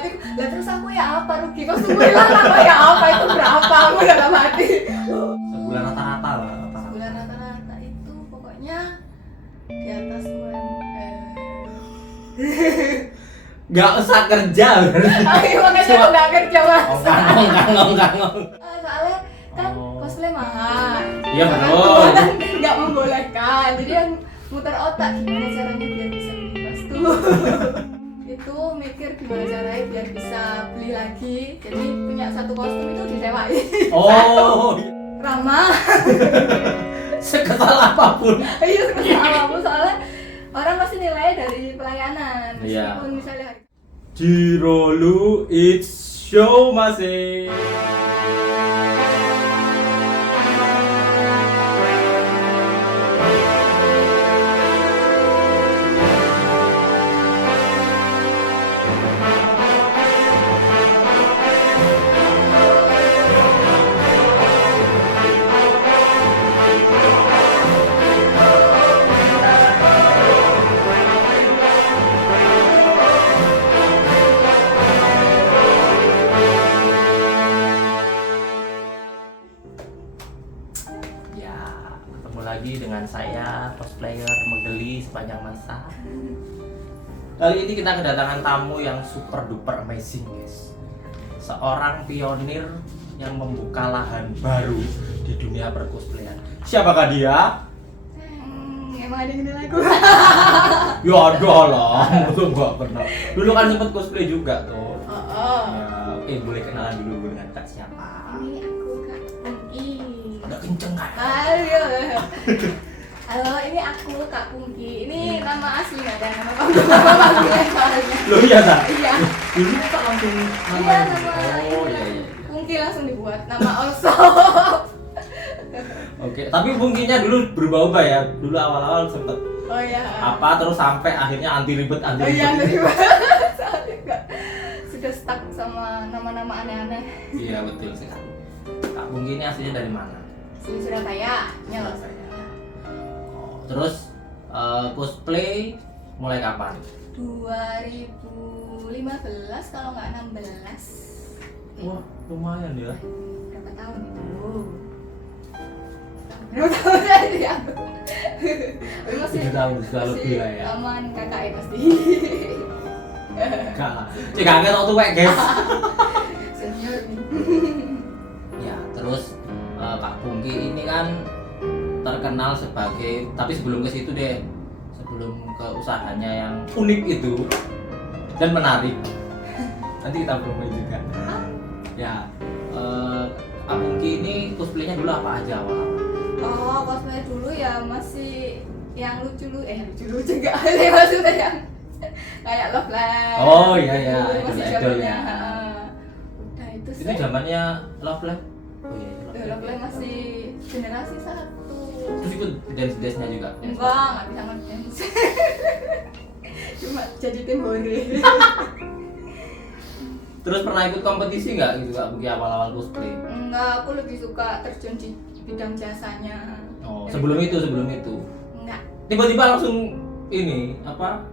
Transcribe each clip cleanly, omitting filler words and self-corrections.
hati, lah terus aku ya apa rugi kostum hilang apa ya apa itu berapa aku dalam hati. Sebulan rata-rata lah. Sebulan rata-rata itu pokoknya di atas Gak usah kerja. Ayo makanya aku gak kerja mas. Enggak. Soalnya kan cosplay mahal. Iya betul. Gak membolehkan. Jadi yang muter otak gimana caranya biar bisa beli kostum. Itu mikir gimana caranya biar bisa beli lagi. Jadi punya satu kostum itu disewain. Oh. Ramah. Sekesal apapun. Iya sekesal apapun soalnya orang pasti nilai dari pelayanan. Iya. Meskipun misalnya Jirolu it's show masih. Ketemu lagi dengan saya, cosplayer Megeli sepanjang masa. Kali ini kita kedatangan tamu yang super duper amazing guys. Seorang pionir yang membuka lahan baru di dunia percosplayan. Siapakah dia? emang ada yang kenal aku. Ya ada lah, itu gak pernah. Dulu kan sempet cosplay juga tuh. Ya, oke boleh kenalan dulu dengan Kak siapa? Ini aku Kak Pungki. Agak kenceng kan? Ayo. Halo, ini aku Kak Pungki. Ini nama asli nggak ada nama panggilan soalnya. Loh iya tak? Iya. Dulu tak langsung nama. Iya nama. Oh iya. Pungki langsung dibuat nama also. Oke, tapi mungkinnya dulu berubah-ubah ya. Dulu awal-awal sempet Oh iya. apa terus sampai akhirnya anti ribet. Oh iya, terima. Soalnya nggak sudah stuck sama nama-nama aneh-aneh. Iya betul sekali. Kak Pungki ini aslinya dari mana? Di Surabaya, Nyel. Oh, terus cosplay mulai kapan? 2015 kalau nggak 16. Wah lumayan ya. Berapa tahun itu? Berapa tahun tadi aku? Masih 7 tahun sudah lebih lah ya. Aman kakak ya pasti. Enggak lah. Cek kaget tau tuh guys. Senior nih. Ya, terus Kak Pungki ini kan terkenal sebagai, tapi sebelum ke situ deh, sebelum ke usahanya yang unik itu dan menarik, nanti kita promo juga. Ya, Kak Pungki ini cosplaynya dulu apa aja awal-awal? Oh, cosplay dulu ya masih yang lucu-lucu enggak sih maksudnya yang kayak Love Live. Oh iya iya, Masih idol zamannya. ya. Nah, itu sih. Itu zamannya Love Live. Oh iya, Love Live masih generasi 1. Terus ikut dance-dance-nya juga? Enggak bisa ngedance. Cuma jadi tim hore. Terus pernah ikut kompetisi nggak gitu Kak Pungki awal-awal cosplay? Enggak, aku lebih suka terjun di bidang jasanya. Oh, sebelum itu? Enggak. Tiba-tiba langsung ini apa?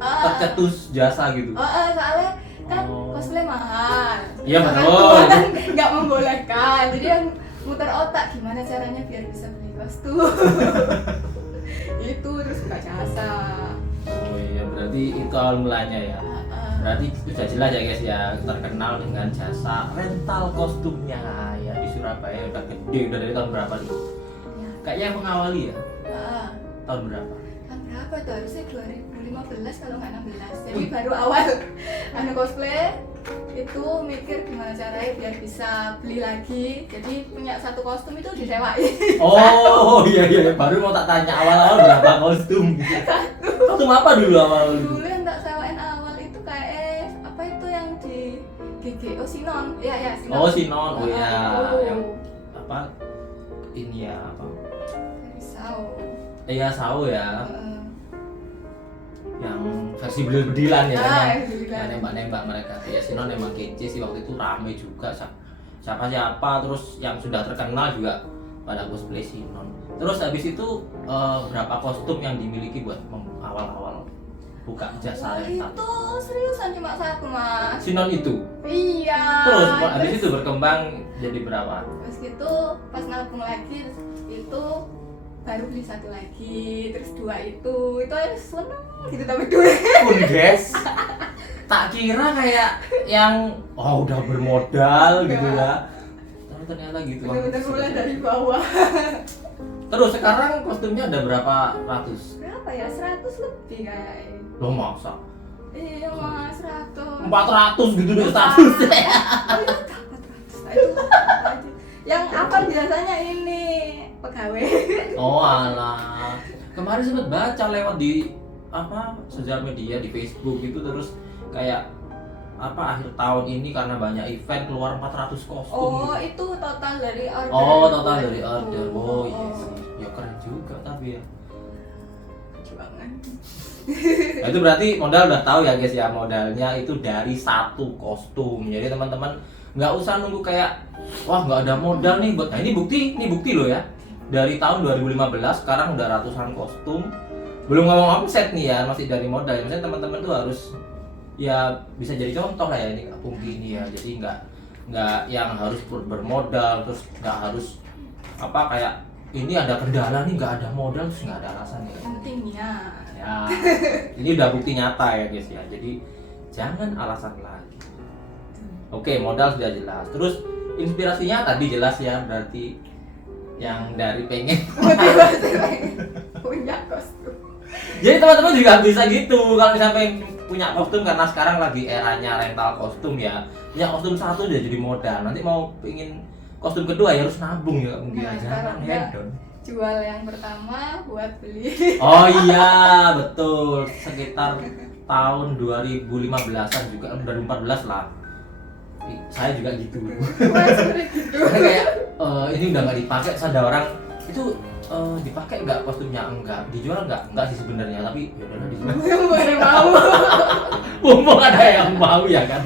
Tercetus jasa gitu. Soalnya kan Oh. cosplay mahal. Iya, Kan betul. keuangan nggak membolehkan. Jadi yang muter otak gimana caranya biar bisa beli kostum. Itu terus buka jasa. Oh iya, berarti itu awal mulanya ya. Berarti sudah jelas ya guys ya, terkenal dengan jasa rental kostumnya ya di Surabaya udah gede, udah dari tahun berapa nih? Ya. Kayaknya yang mengawali ya, tahun berapa? Kan berapa tuh? Harusnya 2015 kalau nggak 16. Jadi baru awal cosplay itu mikir gimana caranya biar bisa beli lagi. Jadi punya satu kostum itu disewain. Oh iya, baru mau tak tanya awal-awal berapa kostum? Kostum apa dulu awal Dulu dulu? yang tak sewain awal itu kayak apa itu yang di GG Sinon. Iya Sinon. Oh Sinon, oh iya, Itu. yang apa? Ini ya apa? Risau. Iya Sao ya, yang versi bedil-bedilan ya kan? Yang bedilan. Yang nembak-nembak mereka. Ya Sinon emang kece sih waktu itu, rame juga siapa terus yang sudah terkenal juga pada cosplay Sinon. Terus habis itu berapa kostum yang dimiliki buat awal-awal? buka jasa Wah, rental? itu seriusan cuma satu mas. Sinon itu. Iya. Terus habis itu berkembang jadi berapa? Terus gitu pas nabung lagi itu baru beli satu lagi, terus dua itu seneng gitu dapat duit. Pun guys, tak kira kayak yang udah bermodal gitu ya. Tapi ternyata gitu. Bener-bener mulai dari bawah. Terus sekarang kostumnya ada berapa ratus? Berapa ya? 100 lebih kayaknya. Loh masa? Iya mas, 100. 400 gitu deh status. Oh iya, 400. Nah, itu apa aja. Yang apa biasanya ini pegawai. Oh alah. Kemarin sempat baca lewat di sosial media di Facebook gitu, terus kayak akhir tahun ini karena banyak event keluar 400 kostum. Oh, gitu. itu total dari order. Oh, total dari order. Oh iya sih. Ya keren juga tapi ya. Perjuangan. Nah, itu berarti modal udah tahu ya guys ya, modalnya itu dari satu kostum. Jadi teman-teman nggak usah nunggu kayak wah nggak ada modal nih buat. Nah ini bukti loh ya. Dari tahun 2015 sekarang udah ratusan kostum. Belum ngomong omset nih ya, masih dari modal. Ya, maksudnya teman-teman tuh harus ya bisa jadi contoh lah ya ini Kak Pungki ini ya. Jadi nggak yang harus bermodal, terus nggak harus kayak ini ada kendala nih nggak ada modal terus nggak ada alasan ya. Yang penting niat. Ya, ini udah bukti nyata ya guys ya. Jadi jangan alasan lagi. Oke, modal sudah jelas. Terus inspirasinya tadi jelas ya, berarti yang dari pengen Motivasi punya kostum. Jadi teman-teman juga bisa gitu kalau misalnya pengen punya kostum, karena sekarang lagi eranya rental kostum ya. Punya kostum satu udah jadi modal. Nanti mau pengen kostum kedua ya harus nabung ya mungkin Nah, aja. sekarang enggak. Hedon. Jual yang pertama buat beli. Oh iya, betul. Sekitar tahun 2015-an juga 2014 lah. Saya juga gitu. Mas udah gitu. Kayak ini udah nggak dipakai, terus ada orang itu dipakai nggak kostumnya, enggak dijual nggak sih sebenarnya, tapi ya udahlah dijual. Baru mau. Mumpung ada yang mau ya kan.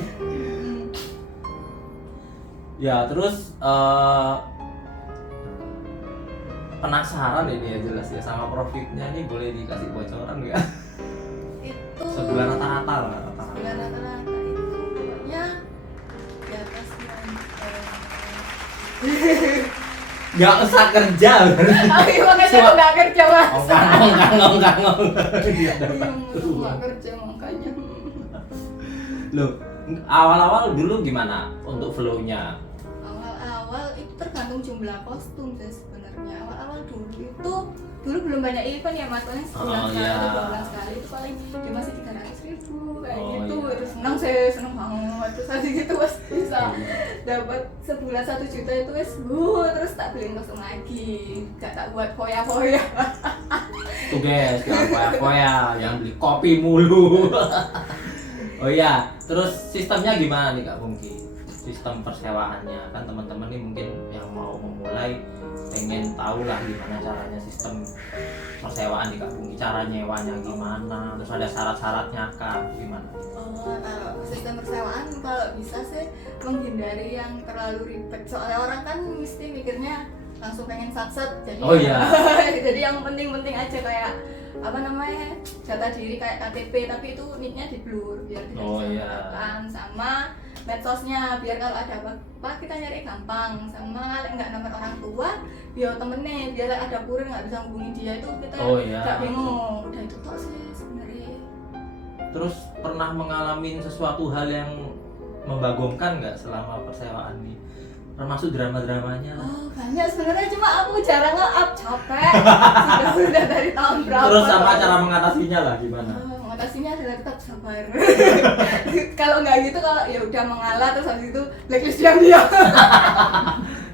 Ya terus penasaran ini ya jelas ya sama profitnya, ini boleh dikasih bocoran nggak? Itu Sebulan rata-rata lah rata-rata. sebulan rata-rata itu pokoknya di atas Nggak usah kerja. Tapi makanya aku nggak kerja mas. Ongkang. Iya, nggak kerja makanya. Loh, awal-awal dulu gimana untuk flow-nya? Awal-awal itu tergantung jumlah kostum sih sebenarnya. Awal-awal dulu belum banyak event ya mas, paling sebulan Oh, sekali iya. atau 2 bulan sekali itu paling dia masih 300.000 kayak Oh, gitu. iya. Terus seneng banget, terus habis gitu mas bisa dapat sebulan 1 juta itu wes terus tak beliin kostum lagi, gak tak buat foya-foya. Tuh guys, jangan foya-foya, yang beli kopi mulu. Oh iya, terus sistemnya gimana nih Kak Pungki? Sistem persewaannya, kan teman-teman nih mungkin yang mau memulai pengen tahu lah gimana caranya sistem persewaan di Kak Pungki, cara nyewanya gimana, terus ada syarat-syaratnya kah, gimana? Oh, kalau sistem persewaan kalau bisa sih menghindari yang terlalu ribet, soalnya orang kan mesti mikirnya langsung pengen satset, jadi Oh iya. jadi yang penting-penting aja kayak data diri kayak KTP, tapi itu nicknya di blur biar kita Oh bisa iya. menggunakan, sama medsosnya biar kalau ada apa kita nyari gampang, sama nggak nomor orang tua biar temennya, biar ada kurir nggak bisa hubungin dia itu kita Oh iya. nggak bingung. Udah itu tok sih sebenarnya. Terus pernah mengalami sesuatu hal yang membagongkan nggak selama persewaan nih? Termasuk drama-dramanya lah. Oh banyak sebenarnya, cuma aku jarang nge-up, capek. sudah dari tahun berapa. Terus sama cara mengatasinya lah gimana? Mengatasinya adalah tetap sabar. Kalau nggak gitu, kalau ya udah mengalah terus habis itu blacklist diam-diam.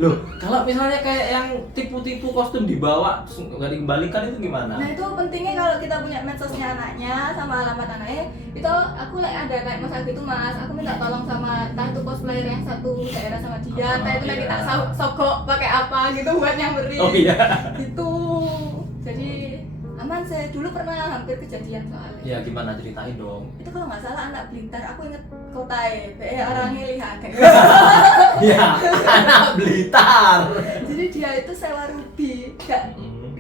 Loh, kalau misalnya kayak yang tipu-tipu kostum dibawa terus nggak dikembalikan itu gimana? Nah itu pentingnya kalau kita punya medsosnya anaknya sama alamat anaknya, itu aku ada kayak masalah gitu mas, aku minta tolong sama entah itu cosplayer yang satu daerah sama dia, entah itu nanti iya. tak sogok pakai apa gitu buat nyamperin. Oh iya. Gitu. Jadi aman sih, dulu pernah hampir kejadian soalnya. Ya gimana, ceritain dong. Itu kalau nggak salah anak Blitar, aku inget kota orangnya lihat kayak Ya, anak Blitar. jadi dia itu sewa ruby,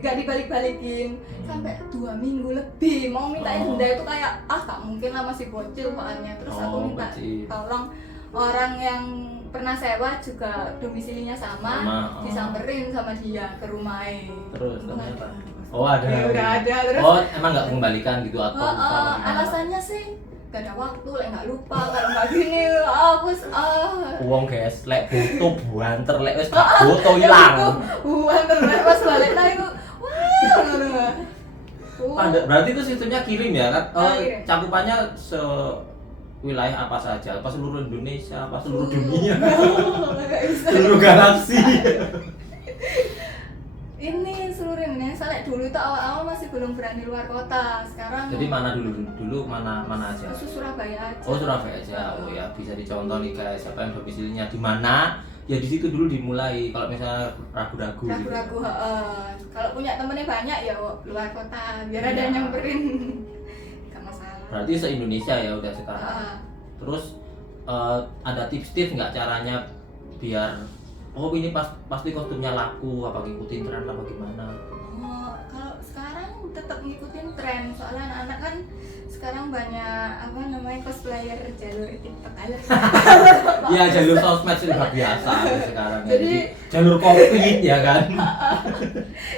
gak dibalik-balikin sampai 2 minggu lebih mau mintain denda itu kayak gak mungkin lah, masih bocil soalnya. Terus aku minta tolong orang yang pernah sewa juga domisilinya sama. Disamperin sama dia ke rumahnya. Terus ternyata ada. Ya, udah ada terus. Emang nggak kembalikan gitu atau alasannya sih gak ada waktu, nggak lupa, kalau nggak gini, aku uang guys, lek butuh buanter, lek wes gak butuh hilang. Buanter, pas balik lah itu, Berarti itu sistemnya kirim ya kan? Kirim. Cakupannya wilayah apa saja? Apa seluruh Indonesia? Apa seluruh dunia? Seluruh galaksi? Ini seluruh Indonesia. Dulu itu awal-awal masih belum berani luar kota. Sekarang jadi mana dulu mana aja? Surabaya aja. Oh, Surabaya aja. Oh ya, bisa dicontoh nih guys, siapa yang domisilinya di mana? Ya di situ dulu dimulai. Kalau misalnya ragu-ragu gitu. Kalau punya temennya banyak ya luar kota biar ada yang nyamperin. Gak masalah. Berarti se-Indonesia ya udah sekarang. Terus ada tips-tips nggak caranya biar ini pasti kostumnya laku, apa ngikutin tren apa gimana? Kalau sekarang tetap ngikutin tren, soalnya anak-anak kan sekarang banyak cosplayer jalur TikTok aja. Iya, jalur sosmed sudah biasa sekarang. Jadi jalur covid ya kan.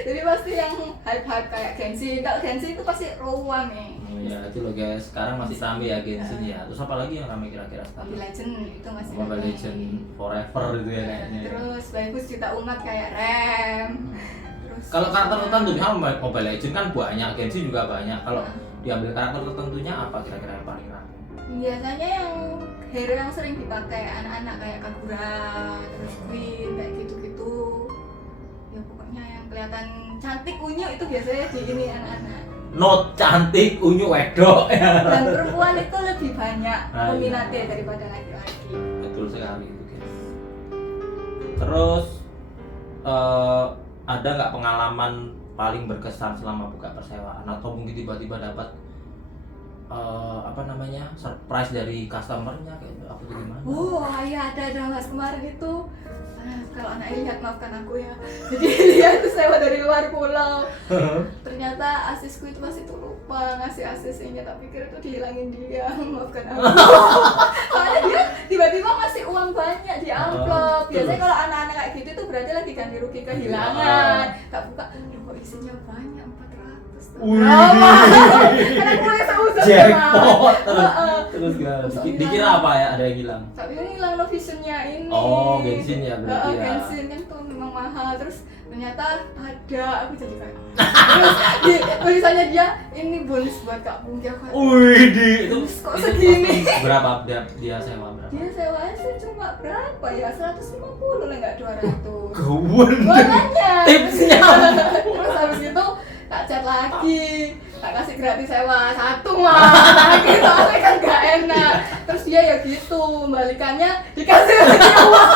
Jadi pasti yang hype-hype kayak Genshin. Kalau Genshin itu pasti ruang nih. Oh iya, itu loh guys. Sekarang masih rame ya Genshin ya. Terus apa lagi yang rame kira-kira sekarang? Mobile Legend itu masih Mobile Legend forever gitu ya kayaknya. Terus bagus juta umat kayak Rem. Kalau karakter tertentu misalnya Mobile Legend kan banyak, Genshin juga banyak. Kalau diambil karakter tertentunya apa kira-kira yang paling rame? Biasanya yang hero yang sering dipakai anak-anak kayak Kagura, terus Queen kayak gitu-gitu. Ya pokoknya yang kelihatan cantik unyu itu biasanya di ini anak-anak. Not cantik unyu wedok. Dan perempuan itu lebih banyak peminatnya daripada laki-laki. Betul sekali itu guys. Terus ada nggak pengalaman paling berkesan selama buka persewaan atau mungkin tiba-tiba dapat surprise dari customernya kayak aku tuh gimana? Iya ada mas kemarin itu. Kalau anak lihat maafkan aku ya. Jadi dia itu sewa dari luar pulau. Ternyata asisku itu masih tuh lupa ngasih asisnya, tak pikir itu dihilangin dia. Maafkan aku. Soalnya dia tiba-tiba ngasih uang banyak di amplop. Biasanya kalau anak-anak kayak gitu itu berarti lagi ganti rugi kehilangan. Tak buka, kok isinya banyak 400. Karena gue seusah jackpot. Terus gimana? Dikira apa ya ada yang hilang? Tapi ini hilang no visionnya ini. Genshin ya berarti ya. Genshin kan tuh memang mahal. Terus ternyata ada, aku jadi kayak terus di tulisannya dia ini bonus buat Kak Pungki. Itu kok segini? Berapa dia sewa berapa? Dia sewanya sih cuma berapa ya? 150 lah, enggak 200. Gawon. Makanya Tipsnya. Terus habis itu tak chat lagi, tak kasih gratis sewa 1 lagi, soalnya kan gak enak. Terus dia ya gitu, balikannya dikasih lagi uang.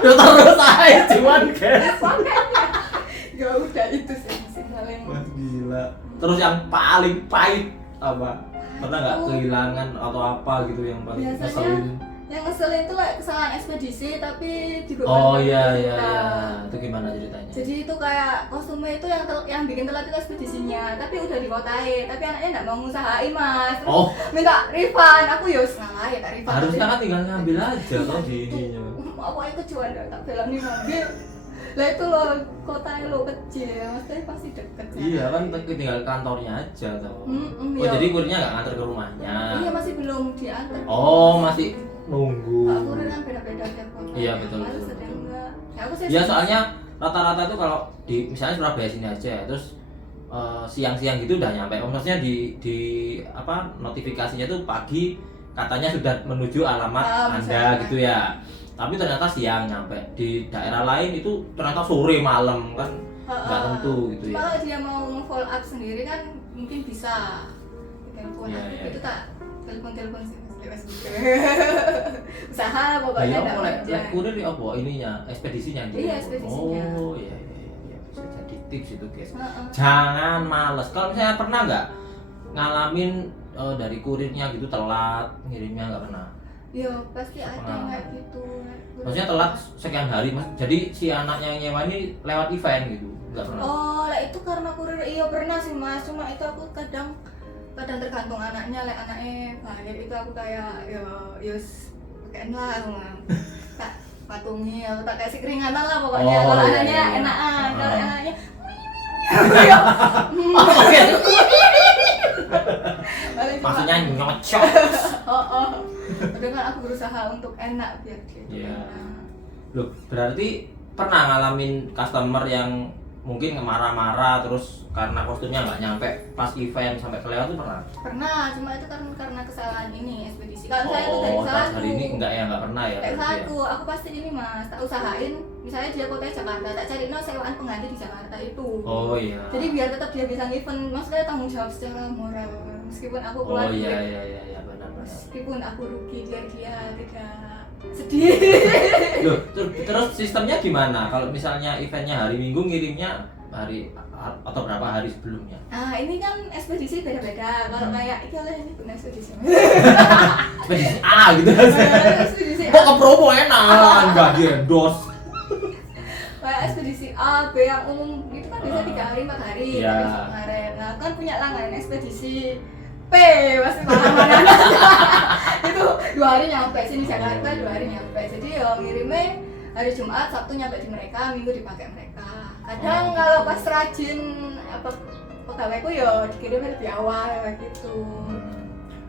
Ya terus aja cuman guys. Makanya ya udah itu sih masih paling. Wah gila. Terus yang paling pahit apa? Pernah nggak kehilangan atau apa gitu yang paling ngeselin? Yang ngeselin itu kesalahan ekspedisi tapi dibebankan. Oh iya. Itu gimana ceritanya? Jadi itu kayak kostumnya itu yang bikin telat itu ekspedisinya, tapi udah dikotain, tapi anaknya nggak mau ngusahain mas. Terus minta refund, aku ya ngalah ya tak refund. Harusnya kan tinggal ngambil aja kalau di ininya. Aku itu cuan tak belani ngambil. Lah itu loh kotanya lo kecil ya, maksudnya pasti deket. Iya kan tinggal kantornya aja toh. Iya. Jadi kurirnya nggak nganter ke rumahnya. Iya masih belum diantar. Masih nunggu. Kurir kan beda-beda tiap kota. Iya betul. Ya soalnya rata-rata itu kalau di misalnya Surabaya sini aja, terus siang-siang gitu udah nyampe. Maksudnya di notifikasinya tuh pagi katanya sudah menuju alamat Anda gitu ya. Tapi ternyata siang nyampe. Di daerah lain itu ternyata sore malam kan nggak tentu gitu ya. Kalau dia mau follow up sendiri kan mungkin bisa telepon. Itu tak telepon sih. Usaha pokoknya enggak aja. Kurir ya apa ininya, ekspedisinya gitu. Iya, ekspedisinya. Iya. Bisa jadi tips itu, guys. Jangan males. Kalau misalnya pernah nggak ngalamin dari kurirnya gitu telat ngirimnya nggak pernah? Iya, pasti ada yang kayak gitu. Maksudnya telat sekian hari, Mas. Jadi si anaknya yang nyewa ini lewat event gitu. Nggak pernah. Oh, lah itu karena kurir iya pernah sih Mas, cuma itu aku kadang tergantung anaknya, like anaknya baik itu aku kayak pakein lah tak patungi atau tak kasih keringanan lah pokoknya. Oh, Kalau iya, anaknya iya. enakan, kalau anaknya Oke. paling cuma Maksudnya nyocok. oh. Padahal kan aku berusaha untuk enak biar dia itu Iya. enak. Loh, berarti pernah ngalamin customer yang mungkin marah-marah terus karena kostumnya nggak nyampe pas event sampai kelewat tuh pernah? Pernah, cuma itu karena kesalahan ini ekspedisi. Kalau saya itu dari Oh, salah hari ini nggak pernah ya? kayak berarti ya? aku pasti ini Mas, tak usahain misalnya dia kotanya Jakarta, tak cari sewaan pengganti di Jakarta itu. Oh iya. Jadi biar tetap dia bisa event, maksudnya tanggung jawab secara moral. Meskipun aku keluar Oh iya duit, iya benar. meskipun aku rugi biar dia tidak sedih. Loh, terus sistemnya gimana? Kalau misalnya eventnya hari Minggu ngirimnya hari atau berapa hari sebelumnya? Nah ini kan ekspedisi beda-beda. Kalau kayak ini benar ekspedisi. Ekspedisi A gitu kan? Ekspedisi Kok ke promo enak, nggak di endorse. kayak ekspedisi A, B yang umum itu kan bisa 3 hari 4 hari. Iya. Tapi kemarin, nah kan punya langganan ekspedisi P pasti mana-mana. Itu 2 hari nyampe sini Jakarta, 2 hari nyampe. Jadi ngirimnya hari Jumat, Sabtu nyampe di mereka, Minggu dipakai mereka. Kadang kalau pas rajin pegawaiku dikirimnya lebih awal kayak gitu.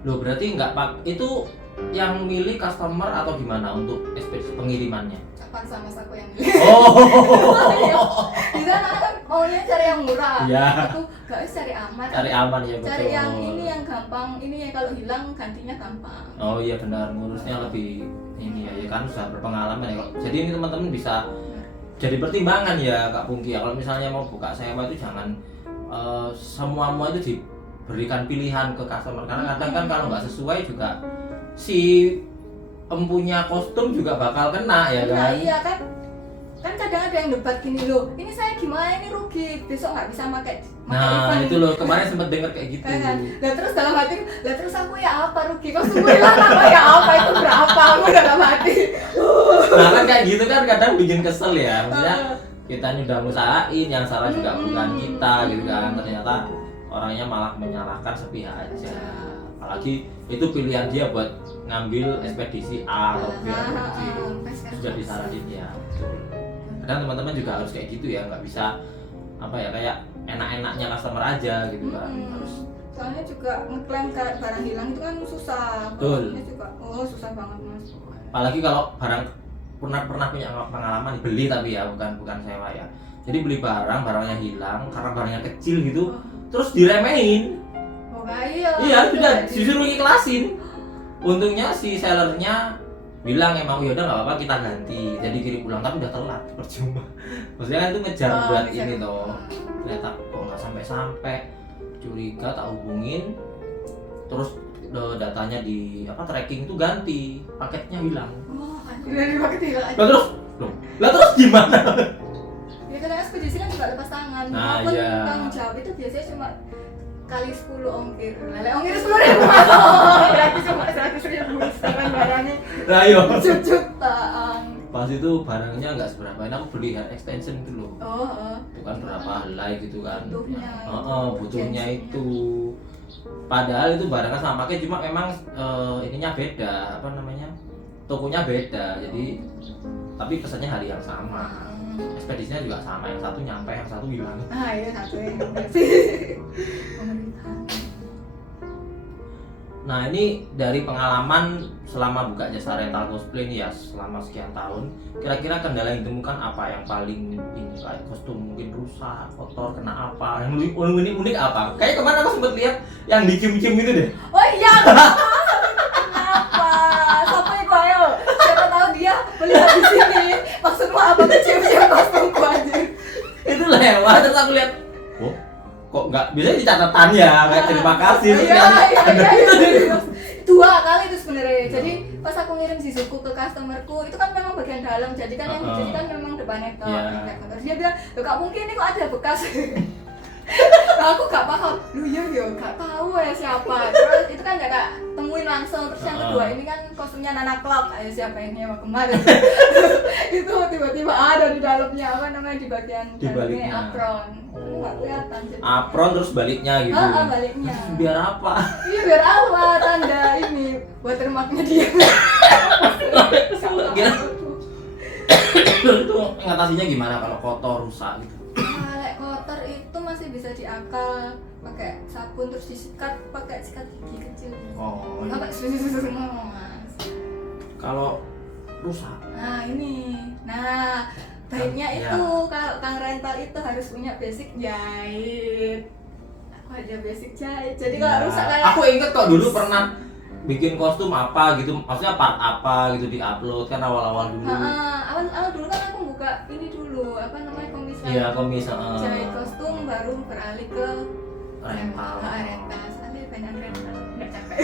Loh, berarti nggak itu yang milih customer atau gimana untuk ekspedisi pengirimannya? Kapan sama aku yang milih? Oh. Di sana kan maunya cari yang murah. Iya. Itu gak bisa cari aman. Cari aman ya, betul. Cari yang ini yang gampang, ini yang kalau hilang gantinya gampang. Oh iya benar, ngurusnya lebih ini ya kan sudah berpengalaman ya. Jadi ini teman-teman bisa jadi pertimbangan ya Kak Pungki ya. Kalau misalnya mau buka sewa itu jangan semua itu diberikan pilihan ke customer karena kadang kan kalau nggak sesuai juga si empunya kostum juga bakal kena ya Nah kan. iya kan kadang ada yang debat gini loh, ini saya gimana ini rugi, besok nggak bisa pakai Nah event. itu loh kemarin sempat dengar kayak gitu. Kan? Lah terus dalam hati, lah terus aku ya apa rugi, kok semua hilang apa ya apa itu berapa aku dalam hati. Nah kan kayak gitu kan kadang bikin kesel ya. Maksudnya kita ini udah ngusahain, yang salah juga bukan kita gitu kan. Ternyata orangnya malah menyalahkan sepihak aja. Apalagi itu pilihan dia buat ngambil ekspedisi A atau B atau C. Sudah disaranin ya. Betul. Kadang teman-teman juga harus kayak gitu ya, nggak bisa apa ya kayak enak-enaknya customer aja gitu kan. Harus soalnya juga ngeklaim barang hilang itu kan susah. Betul. Ini juga susah banget Mas. apalagi kalau barang pernah punya pengalaman beli tapi ya bukan sewa ya. Jadi beli barangnya hilang karena barangnya kecil gitu, terus diremehin. Oh iya. Iya, sudah disuruh ikhlasin. Untungnya si sellernya bilang emang ya udah nggak apa-apa kita ganti, jadi kirim pulang, tapi udah telat, percuma. Maksudnya kan itu ngejar buat ini toh. Ternyata kok nggak sampai curiga, tak hubungin, terus datanya di tracking itu ganti, paketnya hilang. Oh, dari paket hilang aja. Lah terus gimana? Ya karena ekspedisi kan juga lepas tangan. Nah, Walaupun iya. tanggung jawab itu biasanya cuma kali 10 ongkir. Lele ongkir 10.000. Berarti cuma 100.000 sedangkan barangnya Nah iya. jutaan. Pas itu barangnya nggak seberapa, ini aku beli hair extension itu loh. Itu kan berapa helai gitu kan. Butuhnya. Butuhnya itu. Padahal itu barangnya sama pakai, cuma memang ininya beda, tokonya beda. Jadi tapi pesannya hari yang sama. Ekspedisinya juga sama, yang satu nyampe, yang satu hilang. Ah iya satu yang sih. Nah ini dari pengalaman selama buka jasa rental cosplay nih ya selama sekian tahun, kira-kira kendala yang ditemukan apa yang paling ini, kayak kostum mungkin rusak, kotor, kena apa, yang unik apa? Kayak kemana aku sempat lihat yang dicium-cium itu deh. Oh iya. Kenapa? Siapa itu ayo? Siapa tahu dia melihat di sini. Maksudmu apa kecium-cium kostumku anjir? Itu lewat terus aku lihat, oh kok nggak, biasanya di catatan ya kayak terima kasih terus Iya. 2 kali itu sebenarnya. Jadi pas aku ngirim Shizuku ke customerku itu kan memang bagian dalam, jadi kan yang jadi kan memang depannya ke Yeah. dia bilang, "Loh Kak mungkin ini kok ada bekas." Nah, aku gak paham. Lu ya gak tahu ya siapa. Terus itu kan gak temuin langsung. Terus yang kedua ini kan kostumnya Nana Cloud. Ayo siapa yang nyewa kemarin? Itu tiba-tiba ada di dalamnya apa namanya di bagian Di baliknya. apron. Itu nggak kelihatan. Jadi. Apron terus baliknya gitu. Baliknya. Biar apa? Iya biar apa tanda ini watermarknya dia. Itu ngatasinya gimana kalau kotor rusak gitu? Kalau kotor itu masih bisa diakal pakai sabun terus disikat pakai sikat gigi kecil. Oh. Pakai susu mas. Kalau rusak. Nah ini, baiknya Ya. itu kalau kang rental itu harus punya basic jahit. Aku ada basic jahit. Jadi kalau Ya, rusak kayak aku inget kok dulu pernah bikin kostum apa gitu, maksudnya part apa gitu di-upload kan awal-awal dulu. awal dulu kan aku buka ini dulu apa namanya komisan. Iya, komis. Jahit kostum baru beralih ke Rental. rental. Soalnya banyak rental. Nggak capek.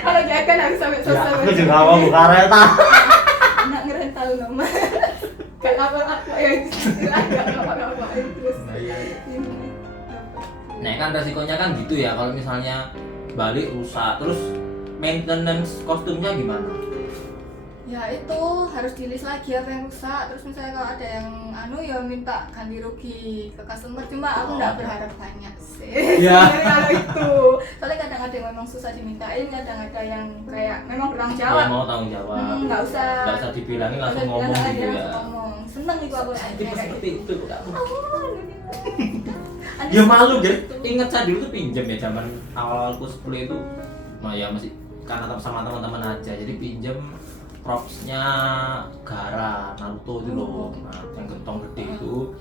Kalau jahit kan harus sampai Ya, selesai. aku juga mau buka rental. Anak ngerental nama. Gak apa-apa ya istilah gak apa-apain terus. Nah, iya. Ini. Nah, kan resikonya kan gitu ya, kalau misalnya balik rusak, terus maintenance kostumnya gimana? Ya itu harus di-list lagi apa yang rusak. Terus misalnya kalau ada yang ya minta ganti rugi ke customer. Cuma aku nggak berharap banyak sih. Ya. Sebenarnya kalau itu. Soalnya kadang ada yang memang susah dimintain, kadang ada yang kayak memang bertanggung Kalau jawab. mau tanggung jawab. Nggak usah. Nggak usah dibilangin, langsung Nggak usah ngomong dibilangin, gitu ya. langsung ngomong. Seneng itu aku Tipe seperti itu kok kamu. Anda Ya malu seperti guys. itu. Ingat saya dulu tuh pinjam ya zaman awal cosplay itu. Ya masih karena sama teman-teman aja. Jadi pinjam propsnya Gaara Naruto itu loh. Nah, yang gentong gede itu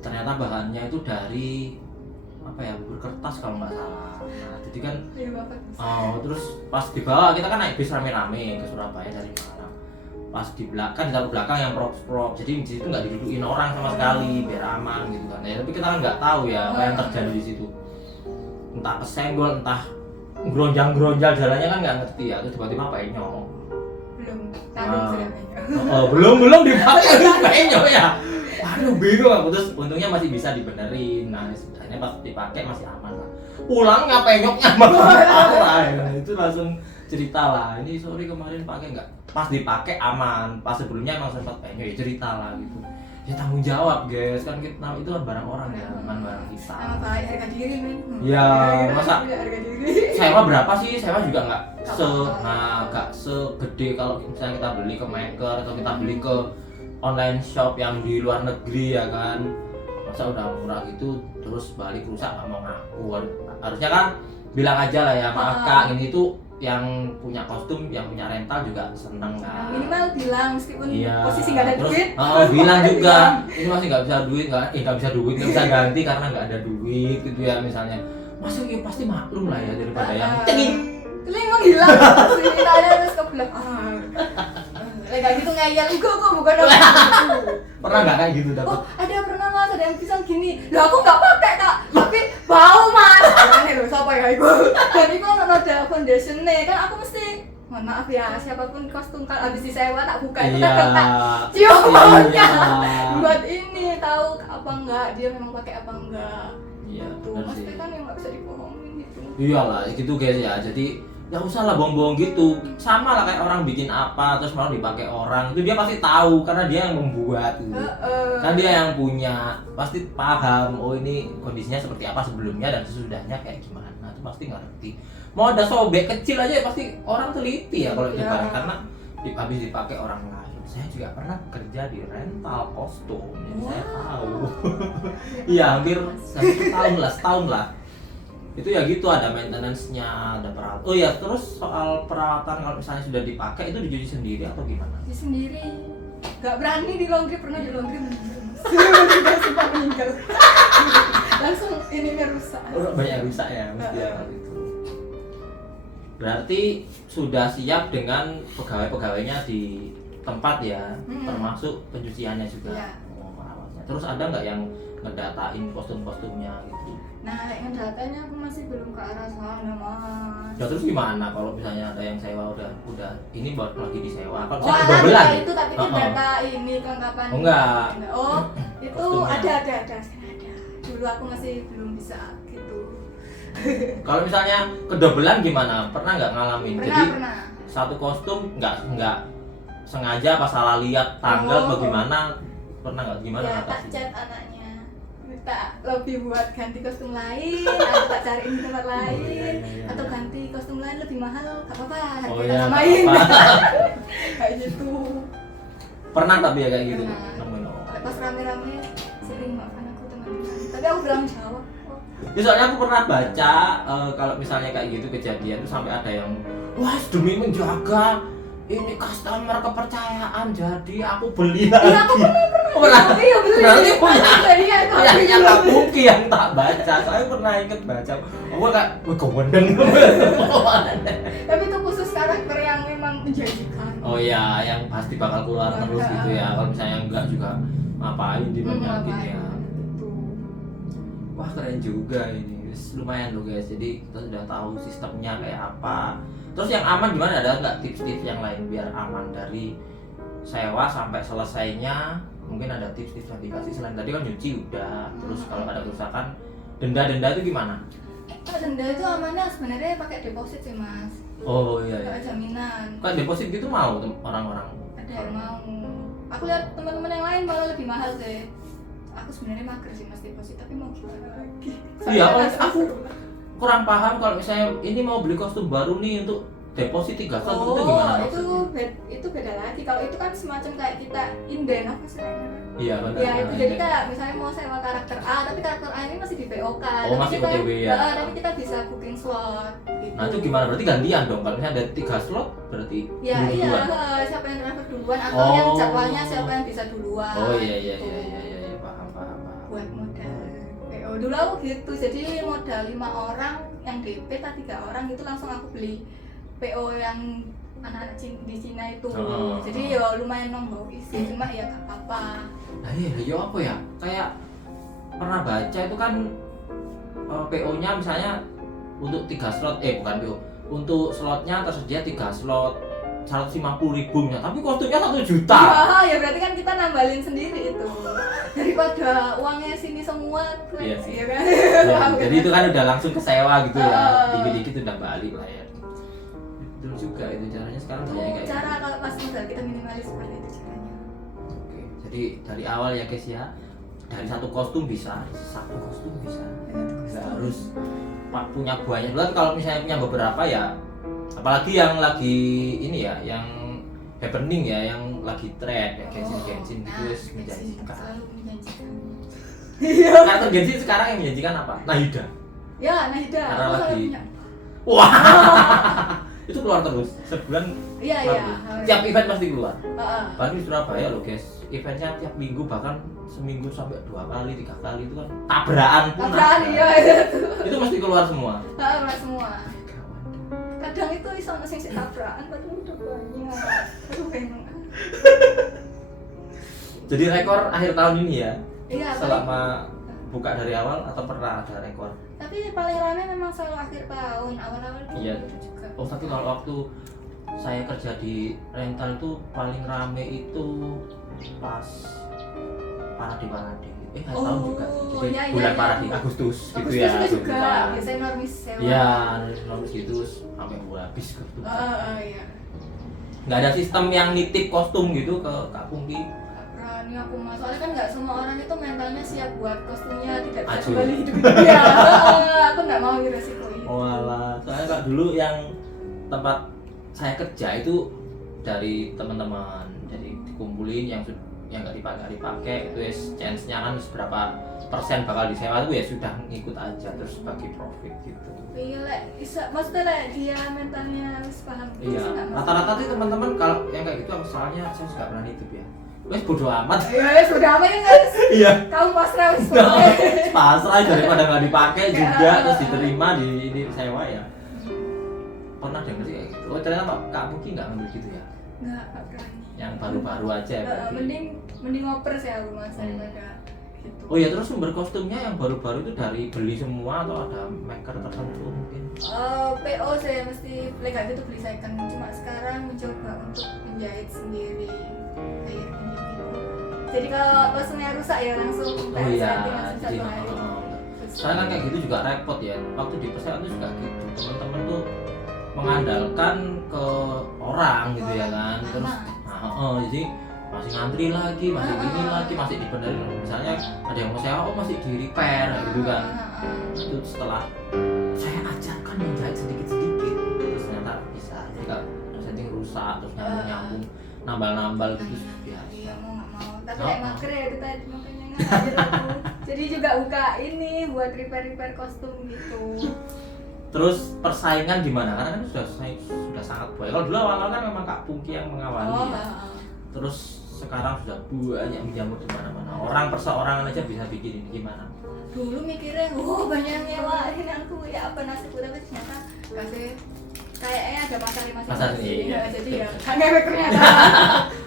ternyata bahannya itu dari apa ya, bubur kertas kalau nggak salah. Nah, jadi kan Iya bapak. terus pas dibawa kita kan naik bis rame-rame ke Surabaya dari Malang. Pas di belakang, ditaruh belakang yang prop, jadi di situ nggak didudukin orang sama sekali biar aman gitu kan. Ya, tapi kita kan nggak tahu ya apa yang terjadi di situ. Entah kesenggol, entah geronjang-geronjal jalannya kan nggak ngerti ya. Terus tiba-tiba penyok. Belum tanggung sudah banyak. Belum dipakai terus penyok ya. Waduh bingung aku, terus untungnya masih bisa dibenerin. Nah sebenarnya pas dipakai masih aman lah. Pulangnya penyoknya parah ya. Itu langsung cerita lah. Ini sorry kemarin pakai nggak? Pas dipakai aman. Pas sebelumnya emang sempat penyok ya cerita lah gitu. Ya tanggung jawab guys, kan kita itu kan barang orang ya, bukan barang kita. Sama baik harga diri men. Ya, masa harga diri. sewa berapa sih? Sewa juga nggak segede kalau misalnya kita beli ke maker atau kita beli ke online shop yang di luar negeri ya kan. Masa udah murah gitu terus balik rusak nggak mau ngaku. Harusnya kan bilang aja lah ya, maaf kak ini tuh yang punya kostum, yang punya rental juga seneng kan. Minimal bilang meskipun Iya. posisi nggak ada Terus, duit. bilang juga ini masih nggak bisa duit, nggak bisa ganti karena nggak ada duit gitu ya misalnya. Masuk ya pasti maklum lah ya daripada yang cenging. Teling menghilang. Terus ada terus ke belakang. Kayak gitu ngeyel enggak bukan aku. Pernah nggak kayak gitu dapet? Oh, pernah mas, ada yang bilang gini. Lah aku nggak pakai kak, tapi bau mas. Aneh loh, siapa ya itu? Dan itu kan ada foundationnya, kan aku mesti mohon maaf ya, siapapun kostum kan abis disewa tak buka itu kan tak cium baunya. Buat ini tahu apa enggak dia memang pakai apa enggak. Iya, Tuh, benar mas sih. kan yang nggak bisa dibohongin gitu. Iyalah, gitu guys ya. Jadi ya usah lah bohong-bohong gitu. Sama lah kayak orang bikin apa terus mau dipakai orang, itu dia pasti tahu karena dia yang membuat gitu. Kan dia yang punya, pasti paham oh ini kondisinya seperti apa sebelumnya dan sesudahnya kayak gimana. Itu pasti ngerti. Mau ada sobek kecil aja pasti orang teliti ya kalau itu barang karena habis dipakai orang lain. Saya juga pernah kerja di rental kostum, jadi saya tahu. Iya, hampir setahun lah. Itu ya gitu, ada maintenance-nya, ada perawatan. Oh ya, terus soal perawatan kalau misalnya sudah dipakai itu dicuci sendiri atau gimana? Di sendiri nggak berani di laundry, pernah di laundry meninggal sempat meninggal langsung ininya rusak. Banyak rusak ya mesti ya gitu. Berarti sudah siap dengan pegawai-pegawainya di tempat ya, termasuk pencuciannya juga. Iya. Perawatnya. Terus ada nggak yang ngedatain kostum-kostumnya gitu? Nah, yang datanya aku masih belum ke arah sana mas. Ya terus gimana kalau misalnya ada yang sewa udah ini buat lagi disewa? Kalau Oh, misalnya ada dobelan. itu tapi di data ini kelengkapan. Oh, enggak. Oh, itu Kostumnya. ada. Saya ada. Dulu dulu aku masih belum bisa gitu. Kalau misalnya kedobelan gimana? Pernah nggak ngalamin? Jadi Pernah. satu kostum nggak sengaja pas salah lihat tanggal Oh. bagaimana? Pernah nggak gimana Ya tak ngatasin? chat anaknya, minta lebih buat ganti kostum lain, atau tak cariin di tempat lain, iya, atau iya. ganti kostum lain lebih mahal, gak apa-apa, Oh harganya iya, nggak samain. apa-apa. Kayak gitu. Pernah tapi ya kayak gitu Pernah. nemuin. Oh. Pas rame-rame sering maafkan aku teman-teman, tapi aku bilang jawab. Ya, soalnya aku pernah baca kalau misalnya kayak gitu kejadian tuh sampai ada yang wah demi menjaga ini customer kepercayaan jadi aku beli lagi. Iya aku Pernah. Iya bener. Berarti punya Iya aku. punya tak mungkin yang tak baca. Saya pernah inget baca. Aku kayak wah kewendeng. Tapi itu khusus karakter yang memang menjanjikan. Oh iya, yang pasti bakal keluar terus gitu ya. Kalau misalnya enggak juga ngapain dibanyakin ya. Gitu. Wah keren juga ini. Lumayan loh guys. Jadi kita sudah tahu sistemnya kayak apa. Terus yang aman gimana? Ada nggak tips-tips yang lain biar aman dari sewa sampai selesainya? Mungkin ada tips-tips yang dikasih selain tadi kan nyuci udah. Terus kalau ada kerusakan, denda-denda itu gimana? Denda itu amannya sebenarnya pakai deposit sih mas. Oh iya. Pakai jaminan. Kan deposit gitu mau orang-orang. Ada yang mau. Aku lihat teman-teman yang lain malah lebih mahal deh. Aku sebenarnya mager sih mas deposit, tapi mau gimana lagi? Iya, Soalnya aku kurang paham kalau misalnya ini mau beli kostum baru nih untuk deposit 3 slot itu gimana maksudnya? itu beda lagi. Kalau itu kan semacam kayak kita inden apa sih? Iya benar. Ya itu jadi kayak misalnya mau sewa karakter A, tapi karakter A ini masih di PO kan. Oh, Tapi masih kita, OTW ya. Tapi kita bisa booking slot. Gitu. Nah itu gimana? Berarti gantian dong. Kalau misalnya ada 3 slot berarti Ya iya, duluan. siapa yang transfer duluan atau Oh. yang jadwalnya siapa yang bisa duluan. Oh iya iya gitu. iya paham. Buat modal PO dulu aku gitu. Jadi modal 5 orang yang DP tadi 3 orang itu langsung aku beli PO yang anak-anak di Cina itu. Oh. Jadi ya lumayan nombor isi, cuma ya gak apa-apa. Nah iya apa ya? Kayak pernah baca itu kan PO-nya misalnya untuk 3 slot bukan PO. Untuk slotnya tersedia 3 slot 150.000 misalnya, tapi kostumnya 1 juta. Wah, ya berarti kan kita nambalin sendiri itu. Daripada uangnya sini semua, Iya sih. ya kan? Ya, jadi itu kan udah langsung ke sewa gitu ya, Oh. dikit-dikit udah balik lah ya. Betul juga itu caranya sekarang Itu banyak kayak cara gitu. kalau pas modal kita minimalis seperti itu caranya. Oke, jadi dari awal ya guys ya, dari 1 kostum bisa, 1 kostum bisa. Nggak harus punya banyak. Dulu kalau misalnya punya beberapa ya, apalagi yang lagi ini ya, yang happening ya, yang lagi trend ya, Genshin gitu wis menjanjikan. Selalu menjanjikan. Karakter Genshin sekarang yang menjanjikan apa? Nahida. Ya, Nahida. Karena aku lagi- selalu punya. Wah, itu keluar terus sebulan. Iya, keluar iya. terus. Tiap event pasti keluar. Heeh. Apalagi di Surabaya loh guys, eventnya tiap minggu bahkan seminggu sampai 2 kali 3 kali itu kan tabrakan pun Tabrakan, ada. iya itu. Itu mesti keluar semua. Heeh, semua. Kadang itu iso sing sik tabrakan padahal udah banyak. Aduh pengen. Jadi rekor akhir tahun ini ya, Iya, selama buka dari awal atau pernah ada rekor? tapi paling rame memang selalu akhir tahun, awal-awal tuh Iya. gitu juga. Oh tapi kalau waktu saya kerja di rental itu paling rame itu pas Parade akhir tahun juga sih. Jadi iya, bulan iya. Parade Agustus gitu Agustus ya. itu juga, bulan. biasanya normis sewa. Iya, normal gitu sampai bulan habis gitu. Iya. Nggak ada sistem yang nitip kostum gitu ke Kak Pungki. Gak berani aku mas, soalnya kan nggak semua orang itu mentalnya siap buat kostumnya tidak bisa Acuh. kembali hidup. Iya, aku nggak mau resiko itu. Oh alah, soalnya Kak dulu yang tempat saya kerja itu dari teman-teman, jadi dikumpulin yang nggak dipakai itu ya chance-nya kan berapa persen bakal disewa itu ya sudah ngikut aja terus bagi profit gitu. Iya lek, bisa maksudnya lek dia mentalnya harus paham. Iya, terus nggak masalah. rata-rata tuh teman-teman kalau yang kayak gitu soalnya saya juga pernah nitip ya. Wes bodo amat. Ya sudah amat ya guys. Iya. Kamu pasrah wis. Pasrah daripada nggak dipakai juga Ya. terus diterima di ini sewa ya. Pernah dengar sih kayak gitu. Oh ternyata Kak Pungki nggak ngambil gitu ya? Nggak berani. Yang baru-baru aja ya. berarti. Mending ngoper sih aku mas daripada gitu. Oh ya terus sumber kostumnya yang baru-baru itu dari beli semua atau ada maker tertentu mungkin? PO saya mesti legal gitu beli second, cuma sekarang mencoba untuk menjahit sendiri kayak penjahit gitu. Jadi kalau kostumnya rusak ya langsung Oh iya, ganti langsung jadi satu hari. Saya kan kayak gitu juga repot ya. Waktu di persetan itu juga gitu. Teman-teman tuh mengandalkan ke orang gitu ya kan. Terus jadi masih ngantri lagi, masih gini lagi, masih dibenerin. Misalnya ada yang mau sewa, oh masih di repair gitu kan. Itu setelah saya ajarkan menjahit sedikit-sedikit, terus ternyata bisa. Jika setting rusak, terus nyambung, nambal-nambal gitu biasa. Iya mau nggak mau. Tapi kayak mager ya itu tadi makanya ngajar aku. Jadi juga buka ini buat repair kostum gitu. Terus persaingan gimana? Karena kan sudah sangat banyak. Kalau dulu awal-awal kan memang Kak Pungki yang mengawali ya. Terus sekarang sudah banyak menjamur di mana-mana. Orang perseorangan aja bisa bikin ini gimana? Dulu mikirnya, banyak yang nyewain aku ya apa nasibku, tapi ternyata kasih kayaknya ada pasarnya masing-masing. Iya. Jadi ya kan ngewek ternyata.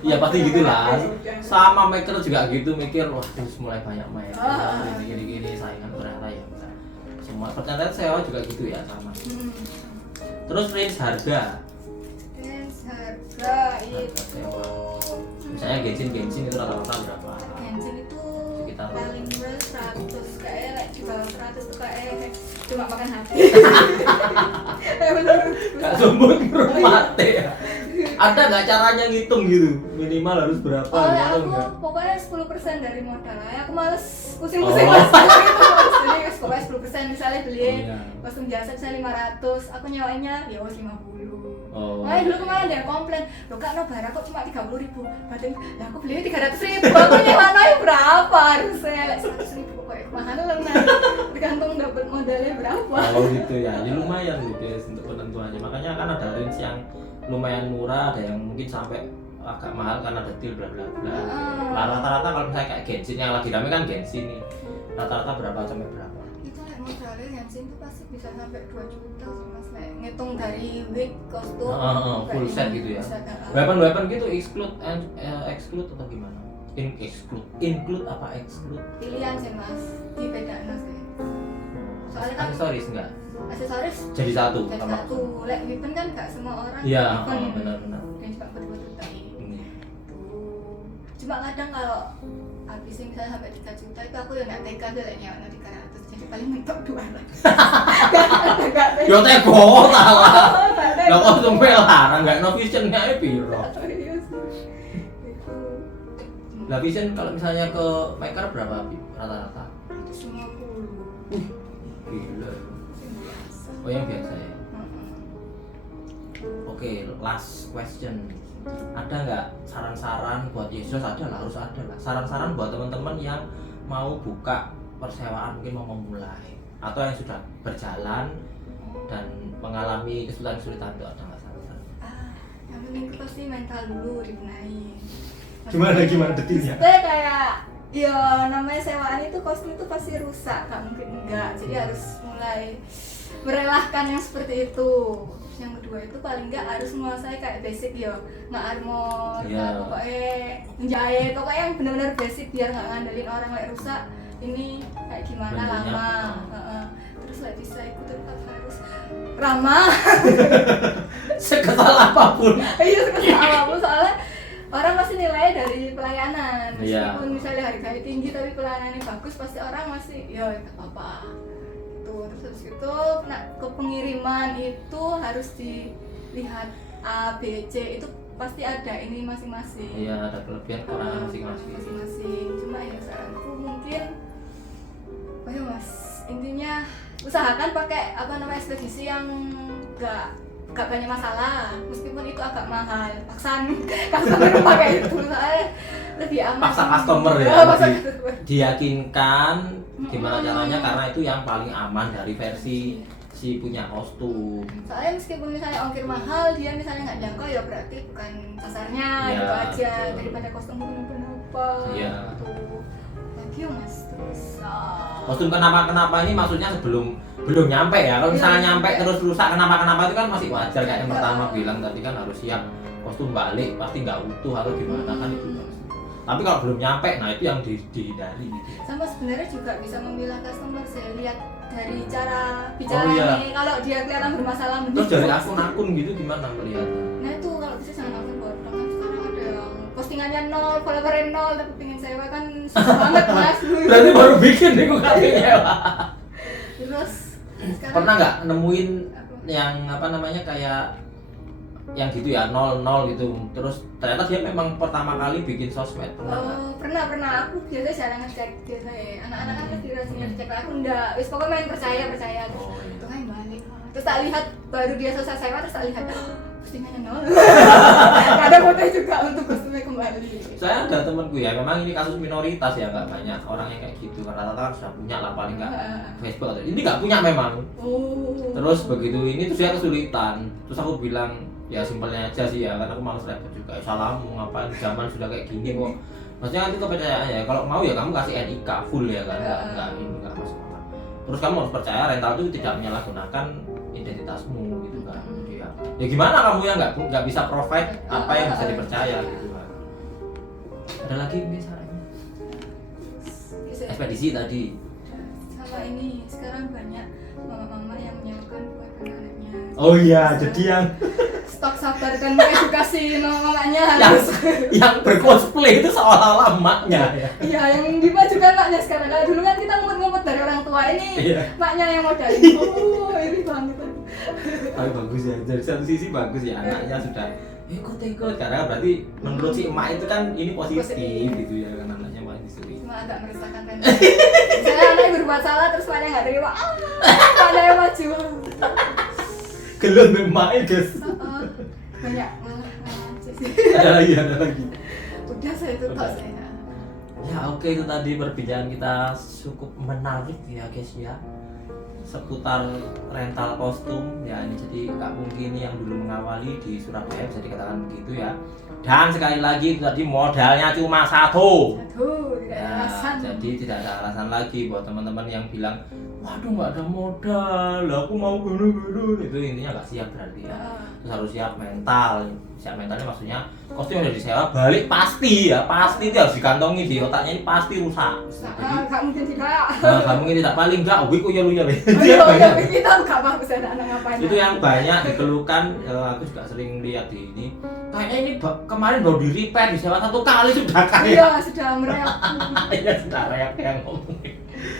Iya pasti gitulah. Sama maker juga gitu mikir, wah terus mulai banyak main. Gini saingan ternyata ya. Semua pertanyaan sewa juga gitu ya sama. Terus range harga. Harga itu sewa. Misalnya Genshin itu rata-rata berapa? Genshin itu Sekitar paling murah 100, kayak di bawah 100 tuh kayak cuma makan hati. Gak sombong mati ya. Ada nggak caranya ngitung gitu? Minimal harus berapa? Aku pokoknya 10% dari modal. Aku males pusing-pusing mas. Jadi pokoknya 10% misalnya beli kostum jasa misalnya 500, aku nyawainnya ya 50. Makanya dulu kemarin dia komplain, loh Kak Nobar aku cuma 30.000, batin, lah aku belinya 300.000, aku nyawainnya berapa harusnya? 100.000 pokoknya mahal lah, tergantung dapat modalnya berapa. Oh gitu ya, ya lumayan gitu ya untuk penentuannya. Makanya kan ada range yang lumayan murah, ada yang mungkin sampai agak mahal karena detail bla bla bla. Nah, rata-rata kalau misalnya kayak Genshin yang lagi rame kan Genshin nih, rata-rata berapa sampai berapa? Itu kayak modalnya Genshin tuh pasti bisa sampai 2 juta sih mas, kayak ngitung dari wig, kostum, full set gitu ya. Weapon gitu exclude atau gimana? Include apa exclude? Pilihan sih mas, dibedakan sih. Soalnya kan aksesoris enggak? Aksesoris Jadi satu. Like weapon kan nggak semua orang. Iya, benar. Dan juga berdua-dua ini. Cuma kadang kalau habisin misalnya sampai 3 juta itu aku ya nggak tega tuh like nyawa 300, jadi paling mentok 200. Yo tego ta lah. Lah kok sampe larang enggak no vision kae piro? Lah vision kalau misalnya ke maker berapa rata-rata? 150. Gila. Oh yang biasa ya. Oke, last question. Ada nggak saran-saran buat Yesus? Ada lah, harus ada lah. Saran-saran buat teman-teman yang mau buka persewaan, mungkin mau memulai atau yang sudah berjalan dan mengalami kesulitan-kesulitan, itu ada nggak saran-saran? Yang penting itu pasti mental dulu dibenahi. Gimana detailnya? Kayak ya namanya sewaan itu kostum itu pasti rusak, nggak mungkin enggak. Jadi harus mulai merelakan yang seperti itu. Yang kedua itu paling enggak harus menguasai kayak basic ya, nge-armor, pokoknya menjahit, pokoknya yang benar-benar basic biar nggak ngandelin orang kayak rusak ini kayak gimana lama. Terus lah bisa ikut tetap harus ramah. Sekesal apapun. Iya sekesal apapun, soalnya orang pasti nilai dari pelayanan. Meskipun misalnya harganya tinggi tapi pelayanannya bagus, pasti orang masih ya nggak apa-apa. Terus itu ke pengiriman itu harus dilihat A, B, C, itu pasti ada ini masing-masing. Iya, ada kelebihan orang masing-masing. Cuma ya saranku mungkin mas, intinya usahakan pakai ekspedisi yang gak banyak masalah, meskipun itu agak mahal. Paksain customer pakai itu, soalnya lebih aman. Paksa customer ya, diyakinkan gimana caranya, karena itu yang paling aman dari versi si punya kostum. Soalnya meskipun misalnya ongkir mahal, dia misalnya nggak jangkau ya berarti bukan pasarnya, gitu aja. Daripada kostum kenapa-kenapa. Iya. Lagi mas, terus kostum kenapa-kenapa ini maksudnya sebelum belum nyampe ya. Kalau misalnya nyampe terus rusak kenapa-kenapa itu kan masih wajar, kayak yang pertama bilang tadi kan harus siap kostum balik pasti nggak utuh atau gimana kan itu. Tapi kalau belum nyampe, nah itu yang dihindari gitu. Sama sebenarnya juga bisa memilah customer, saya lihat dari cara bicaranya. Kalau dia kelihatan bermasalah, terus dari akun-akun gitu gimana melihatnya? Nah itu kalau bisa jangan akun bodong, kan sekarang ada yang postingannya 0, followernya 0 tapi pengen sewa kan susah banget mas. Berarti baru bikin nih kok katanya. Pernah nggak nemuin yang apa namanya kayak yang gitu ya 00 gitu, terus ternyata dia memang pertama kali bikin sosmed? Pernah aku biasa jarang ngecek biasa ya, anak-anak kan lebih rajin ngecek, aku enggak, wis pokoknya main percaya terus itu kan balik, terus tak lihat baru dia selesai sewa, terus tak lihat postingannya 0. Ada foto juga untuk kostumnya kembali. Saya ada temanku ya, memang ini kasus minoritas ya, nggak banyak orang yang kayak gitu, karena rata-rata sudah punya lah paling nggak Facebook atau ini nggak punya memang. Terus begitu ini terus dia kesulitan, terus aku bilang ya simpelnya aja sih ya, karena aku malas repot juga. Salam mau ngapain, zaman sudah kayak gini kok. Maksudnya itu kepercayaan ya, kalau mau ya kamu kasih NIK full ya kan, nggak masalah. Terus kamu harus percaya rental itu tidak menyalahgunakan identitasmu gitu kan. Ya gimana kamu yang nggak bisa provide apa yang bisa dipercaya gitu kan. Ada lagi misalnya ekspedisi tadi. Sama ini sekarang banyak mama-mama yang menyewakan buat anak-anaknya. Oh iya, jadi yang stok sabar dan mengedukasi mamanya yang bercosplay itu seolah-olah emaknya ya. Iya, yang dimajukan maknya sekarang. Kalau dulu kan kita ngumpet-ngumpet dari orang tua, ini maknya yang modalin. Ini banget. Tapi bagus ya, dari satu sisi bagus ya, anaknya sudah ikut karena berarti menurut si emak itu kan ini positif gitu ya, kan anaknya malah disuruh. Cuma agak meresahkan kan. Misalnya anaknya berbuat salah terus maknya nggak terima, maknya yang maju. Gelon emaknya guys. Banyak aja sih. Ada lagi. Udah saya tutup saya. Ya oke, itu tadi perbincangan kita cukup menarik ya guys ya, seputar rental kostum ya. Ini jadi Kak Pungki ini yang dulu mengawali di Surabaya, bisa dikatakan begitu ya. Dan sekali lagi itu tadi modalnya cuma satu tidak ya, ada alasan. jadi tidak ada alasan lagi buat teman-teman yang bilang waduh nggak ada modal, aku mau guru-guru, itu intinya nggak siap berarti ya. Terus harus siap mental. Siap mentalnya maksudnya kostum yang udah disewa balik pasti ya, pasti itu harus dikantongi di otaknya, ini pasti rusak. Jadi nggak mungkin tidak. nggak mungkin tidak, paling nggak wih ya Kita nggak bagus ada anak ngapain. itu yang banyak dikeluhkan. Aku juga sering lihat di ini, kayaknya ini kemarin baru di repair, disewa 1 kali sudah kayak iya sudah mereak. ya sudah reak yang ngomongin,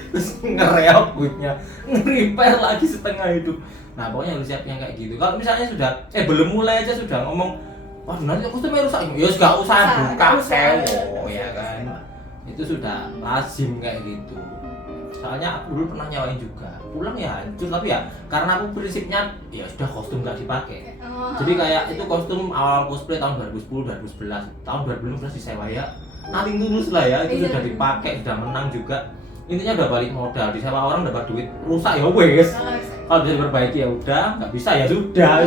terus ngereok duitnya, nge-repair lagi setengah hidup. Nah pokoknya harus siap yang kayak gitu. Kalau misalnya sudah belum mulai aja sudah ngomong waduh nanti kostumnya rusak, ya nggak usah buka sewo ya kan, itu sudah lazim kayak gitu. Soalnya aku dulu pernah nyawain juga, pulang ya hancur, tapi ya karena aku prinsipnya ya sudah kostum nggak dipakai. Jadi kayak itu kostum awal cosplay tahun 2010, 2011, tahun 2015 disewa ya, nothing tulus lah ya, itu sudah dipakai, sudah menang juga. Intinya udah balik modal, disewa orang dapat duit, rusak ya wes. Kalau bisa diperbaiki ya udah, nggak bisa ya sudah,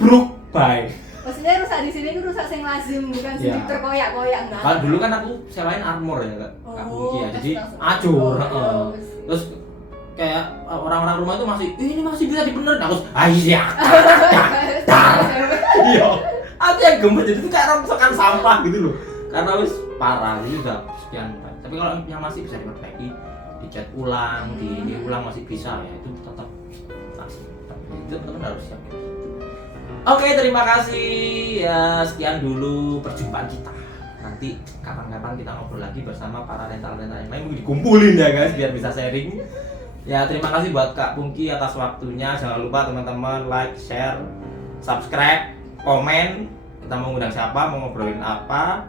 bruk bye. Maksudnya rusak di sini itu rusak yang lazim, bukan sedikit terkoyak-koyak enggak. Kalau dulu kan aku sewain armor ya Kak Pungki ya, jadi acur. Terus kayak orang-orang rumah itu ini masih bisa dibenerin, aku iya. Iya. Aku yang gemes, jadi itu kayak rongsokan sampah gitu loh. Karena wis parah, ini udah sekian. Tapi kalau yang masih bisa diperbaiki, dicat ulang, diulang masih bisa ya, itu tetap masih. Itu teman-teman harus siap. Oke, terima kasih ya, sekian dulu perjumpaan kita. Nanti kapan-kapan kita ngobrol lagi bersama para rental-rental yang lain, mungkin dikumpulin ya guys biar bisa sharing. Ya terima kasih buat Kak Pungki atas waktunya. Jangan lupa teman-teman like, share, subscribe, komen. Kita mau ngundang siapa, mau ngobrolin apa.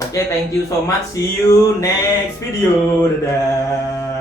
Oke, thank you so much. See you next video. Dadah.